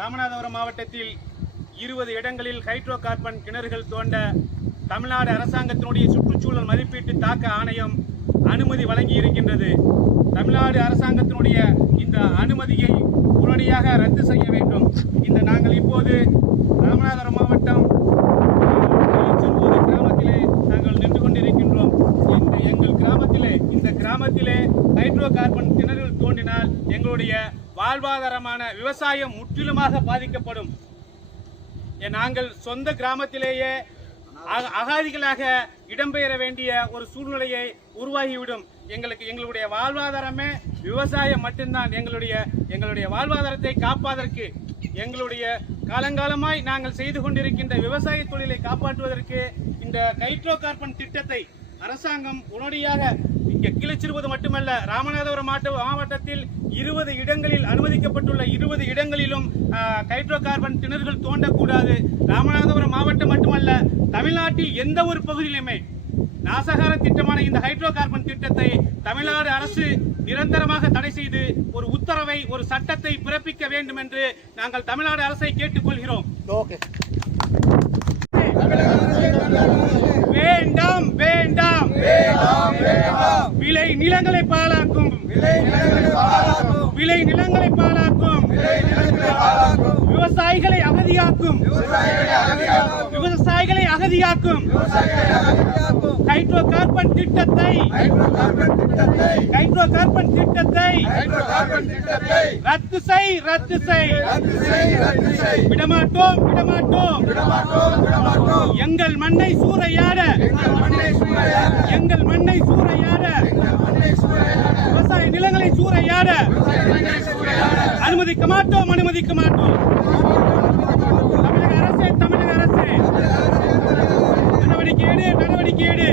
ராமநாதபுரம் மாவட்டத்தில் இருபது இடங்களில் ஹைட்ரோ கார்பன் கிணறுகள் தோண்ட தமிழ்நாடு அரசாங்கத்தினுடைய சுற்றுச்சூழல் மதிப்பீட்டு தாக்க ஆணையம் அனுமதி வழங்கி இருக்கின்றது. தமிழ்நாடு அரசாங்கத்தினுடைய இந்த அனுமதியை உடனடியாக ரத்து செய்ய வேண்டும். இந்த நாங்கள் இப்போது ராமநாதபுரம் மாவட்டம் கிராமத்திலே நாங்கள் நின்று கொண்டிருக்கின்றோம். இந்த எங்கள் கிராமத்திலே இந்த கிராமத்திலே ஹைட்ரோ கார்பன் கிணறுகள் தோண்டினால் எங்களுடைய வாழ்வாதாரமான விவசாயம் முற்றிலுமாக பாதிக்கப்படும். ஏ, நாங்கள் சொந்த கிராமத்திலேயே அகாதிகளாக இடம்பெயர வேண்டிய ஒரு சூழ்நிலையை உருவாகிவிடும். எங்களுக்கு எங்களுடைய வாழ்வாதாரமே விவசாயம் மட்டும்தான். எங்களுடைய எங்களுடைய வாழ்வாதாரத்தை காப்பதற்கு எங்களுடைய காலங்காலமாய் நாங்கள் செய்து கொண்டிருக்கின்ற விவசாய தொழிலை காப்பாற்றுவதற்கு இந்த ஹைட்ரோ கார்பன் திட்டத்தை அரசாங்கம் உடனடியாக கிளச்சிருப்பது மட்டுமல்ல ராமநாதபுரம் மாவட்ட மாவட்டத்தில் இருபது இடங்களில் அனுமதிக்கப்பட்டுள்ள இருபது இடங்களிலும் ஹைட்ரோ கார்பன் கிணறுகள் தோண்டக்கூடாது. ராமநாதபுரம் மாவட்டம் மட்டுமல்ல தமிழ்நாட்டில் எந்த ஒரு பகுதியிலுமே நாசகார திட்டமான இந்த ஹைட்ரோ கார்பன் திட்டத்தை தமிழ்நாடு அரசு நிரந்தரமாக தடை செய்து ஒரு உத்தரவை ஒரு சட்டத்தை பிறப்பிக்க வேண்டும் என்று நாங்கள் தமிழ்நாடு அரசை கேட்டுக்கொள்கிறோம். வேண்டாம். நிலங்களை பாழாக்கும். விளை நிலங்களை பாழாக்கும். விவசாயிகளை அகதியாக்கும். விவசாயிகளை அகதியாக்கும். ஹைட்ரோ கார்பன் திட்டத்தை. ஹைட்ரோ கார்பன் திட்டத்தை ரத்து செய் ரத்து செய். விடமாட்டோம் விடமாட்டோம். எங்கள் மண்ணை சூறையாட எங்கள் மண்ணை சூறையாட விவசாய நிலங்களை சூறையாட அனுமதிக்க மாட்டோம் அனுமதிக்க மாட்டோம். தமிழக அரசே தமிழக அரசே. நடவடிக்கை எடு நடவடிக்கை எடு.